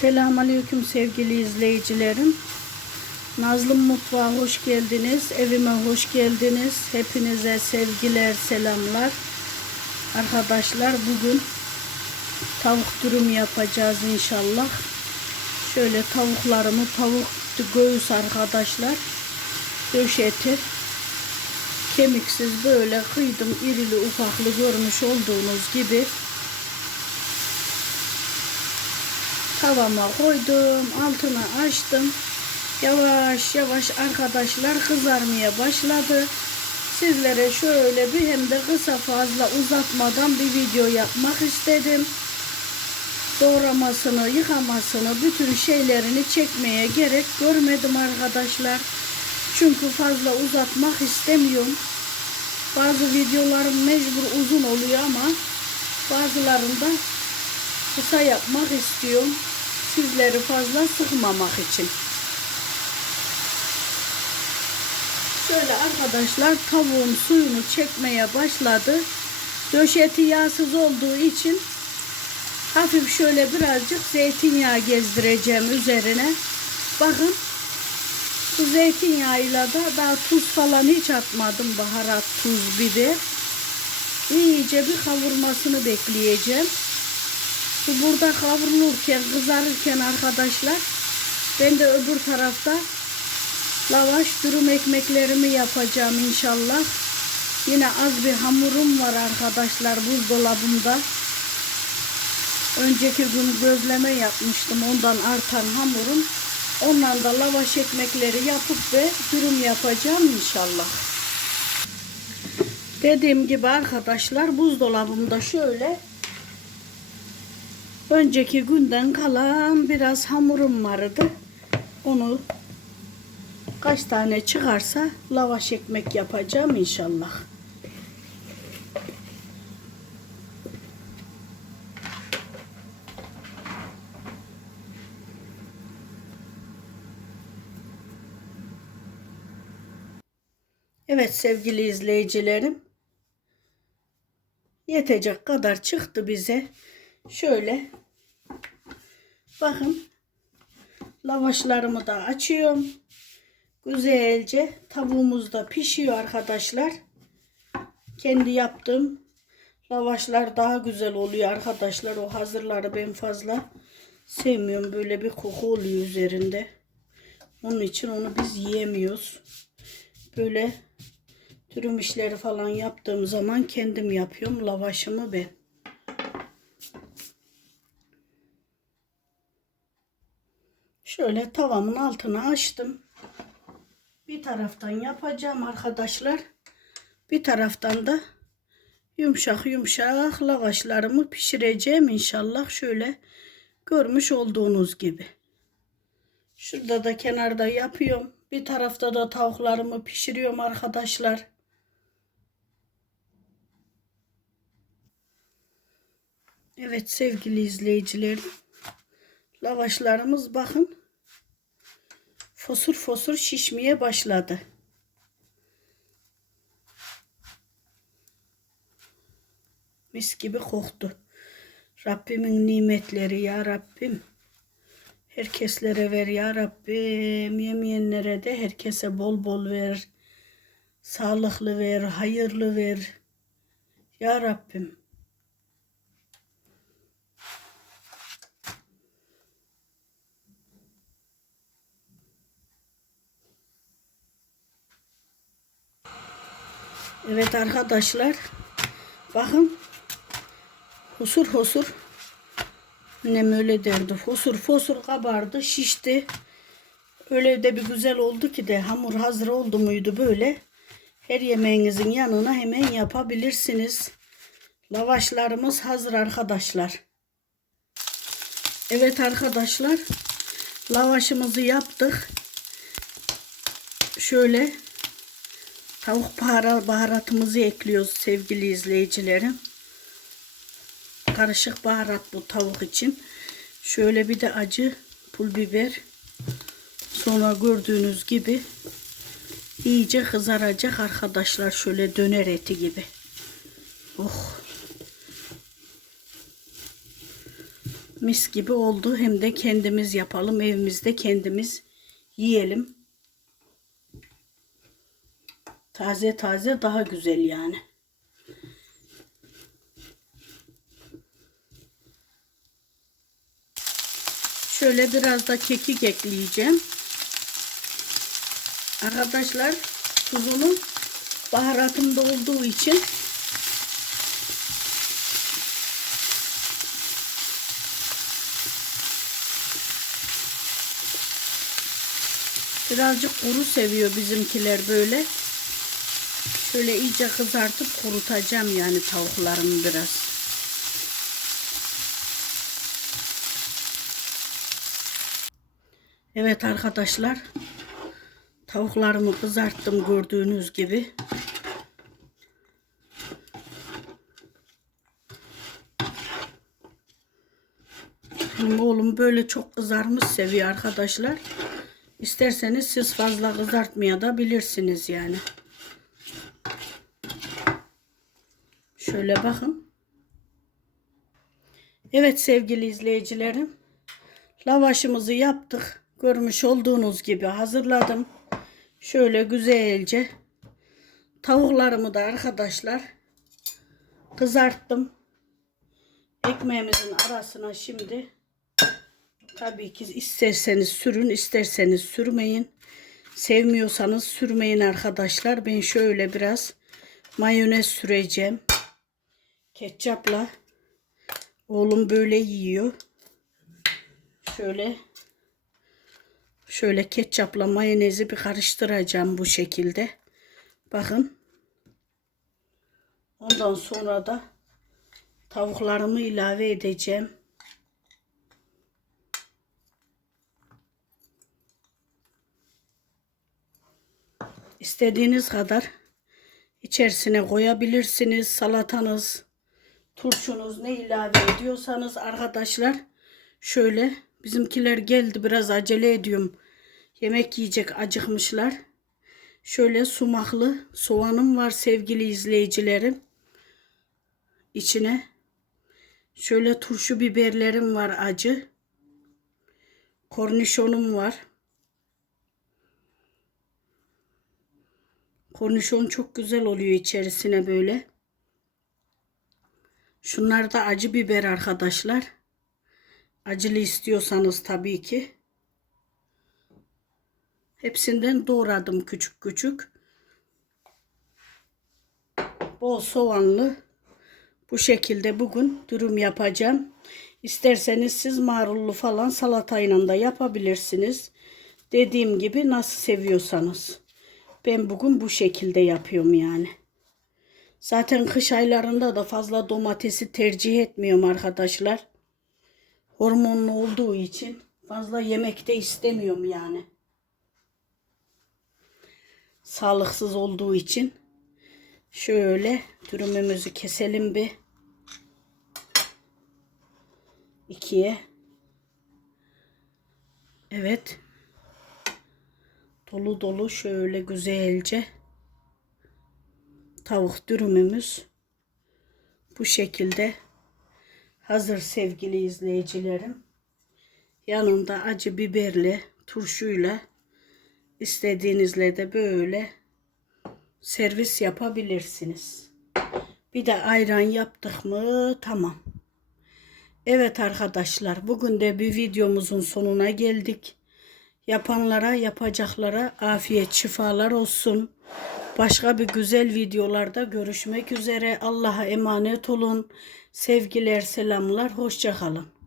Selamünaleyküm sevgili izleyicilerim. Nazlım Mutfağa hoş geldiniz. Evime hoş geldiniz. Hepinize sevgiler, selamlar. Arkadaşlar bugün tavuk dürüm yapacağız inşallah. Şöyle tavuklarımı tavuk göğüs arkadaşlar. Döş eti. Kemiksiz böyle kıydım irili ufaklı görmüş olduğunuz gibi. Tavama koydum altına açtım. Yavaş yavaş arkadaşlar kızarmaya başladı. Sizlere şöyle bir hem de kısa fazla uzatmadan bir video yapmak istedim. Doğramasını yıkamasını bütün şeylerini çekmeye gerek görmedim arkadaşlar. Çünkü fazla uzatmak istemiyorum. Bazı videolarım mecbur uzun oluyor ama bazılarında kısa yapmak istiyorum. Sizleri fazla sıkmamak için. Şöyle arkadaşlar tavuğun suyunu çekmeye başladı. Döşeti yağsız olduğu için hafif şöyle birazcık zeytinyağı gezdireceğim üzerine. Bakın bu zeytinyağıyla da daha tuz falan hiç atmadım. Baharat, tuz, biber. İyice bir kavurmasını bekleyeceğim. Bu burada kavrulurken, kızarırken arkadaşlar ben de öbür tarafta lavaş dürüm ekmeklerimi yapacağım inşallah. Yine az bir hamurum var arkadaşlar buzdolabımda. Önceki gün gözleme yapmıştım ondan artan hamurum. Ondan da lavaş ekmekleri yapıp ve dürüm yapacağım inşallah. Dediğim gibi arkadaşlar buzdolabımda şöyle önceki günden kalan biraz hamurum vardı. Onu kaç tane çıkarsa lavaş ekmek yapacağım inşallah. Evet sevgili izleyicilerim. Yetecek kadar çıktı bize. Şöyle bakın lavaşlarımı da açıyorum. Güzelce tavuğumuz da pişiyor arkadaşlar. Kendi yaptığım lavaşlar daha güzel oluyor arkadaşlar. O hazırları ben fazla sevmiyorum. Böyle bir koku oluyor üzerinde. Onun için onu biz yiyemiyoruz. Böyle dürüm işleri falan yaptığım zaman kendim yapıyorum lavaşımı ben. Şöyle tavamın altını açtım. Bir taraftan yapacağım arkadaşlar. Bir taraftan da yumuşak yumuşak lavaşlarımı pişireceğim inşallah. Şöyle görmüş olduğunuz gibi. Şurada da kenarda yapıyorum. Bir tarafta da tavuklarımı pişiriyorum arkadaşlar. Evet sevgili izleyicilerim. Lavaşlarımız bakın fosur fosur şişmeye başladı. Mis gibi koktu. Rabbimin nimetleri ya Rabbim. Herkeslere ver ya Rabbim. Yemeyenlere de herkese bol bol ver. Sağlıklı ver, hayırlı ver. Ya Rabbim. Evet arkadaşlar. Bakın. Husur husur. Annem öyle derdi. Husur fosur kabardı. Şişti. Öyle de bir güzel oldu ki de hamur hazır oldu muydu böyle. Her yemeğinizin yanına hemen yapabilirsiniz. Lavaşlarımız hazır arkadaşlar. Evet arkadaşlar. Lavaşımızı yaptık. Şöyle Tavuk baharatımızı ekliyoruz sevgili izleyicilerim. Karışık baharat bu tavuk için. Şöyle bir de acı pul biber. Sonra gördüğünüz gibi iyice kızaracak arkadaşlar. Şöyle döner eti gibi. Oh. Mis gibi oldu. Hem de kendimiz yapalım. Evimizde kendimiz yiyelim. Taze taze daha güzel yani. Şöyle biraz da kekik ekleyeceğim. Arkadaşlar tuzunu baharatımda olduğu için birazcık kuru seviyor bizimkiler böyle. Şöyle iyice kızartıp kurutacağım yani tavuklarımı biraz. Evet arkadaşlar. Tavuklarımı kızarttım gördüğünüz gibi. Oğlum böyle çok kızarmış seviyor arkadaşlar. İsterseniz siz fazla kızartmaya da bilirsiniz yani. Şöyle bakın. Evet sevgili izleyicilerim. Lavaşımızı yaptık. Görmüş olduğunuz gibi hazırladım. Şöyle güzelce tavuklarımı da arkadaşlar kızarttım. Ekmeğimizin arasına şimdi tabii ki isterseniz sürün isterseniz sürmeyin. Sevmiyorsanız sürmeyin arkadaşlar. Ben şöyle biraz mayonez süreceğim. Ketçapla. Oğlum böyle yiyor. Şöyle şöyle ketçapla mayonezi bir karıştıracağım bu şekilde. Bakın. Ondan sonra da tavuklarımı ilave edeceğim. İstediğiniz kadar içerisine koyabilirsiniz. Salatanız, turşunuz ne ilave ediyorsanız arkadaşlar şöyle bizimkiler geldi biraz acele ediyorum. Yemek yiyecek acıkmışlar. Şöyle sumaklı soğanım var sevgili izleyicilerim. İçine şöyle turşu biberlerim var acı. Kornişonum var. Kornişon çok güzel oluyor içerisine böyle. Şunlar da acı biber arkadaşlar. Acılı istiyorsanız tabii ki. Hepsinden doğradım küçük küçük. Bol soğanlı. Bu şekilde bugün dürüm yapacağım. İsterseniz siz marullu falan salatayla da yapabilirsiniz. Dediğim gibi nasıl seviyorsanız. Ben bugün bu şekilde yapıyorum yani. Zaten kış aylarında da fazla domatesi tercih etmiyorum arkadaşlar. Hormonlu olduğu için fazla yemekte istemiyorum yani. Sağlıksız olduğu için şöyle dürümümüzü keselim bir. ikiye. Evet. Dolu dolu şöyle güzelce tavuk dürümümüz bu şekilde hazır sevgili izleyicilerim. Yanında acı biberli turşuyla istediğinizle de böyle servis yapabilirsiniz. Bir de ayran yaptık mı tamam. Evet arkadaşlar bugün de bir videomuzun sonuna geldik. Yapanlara yapacaklara afiyet şifalar olsun. Başka bir güzel videolarda görüşmek üzere. Allah'a emanet olun. Sevgiler, selamlar, hoşçakalın.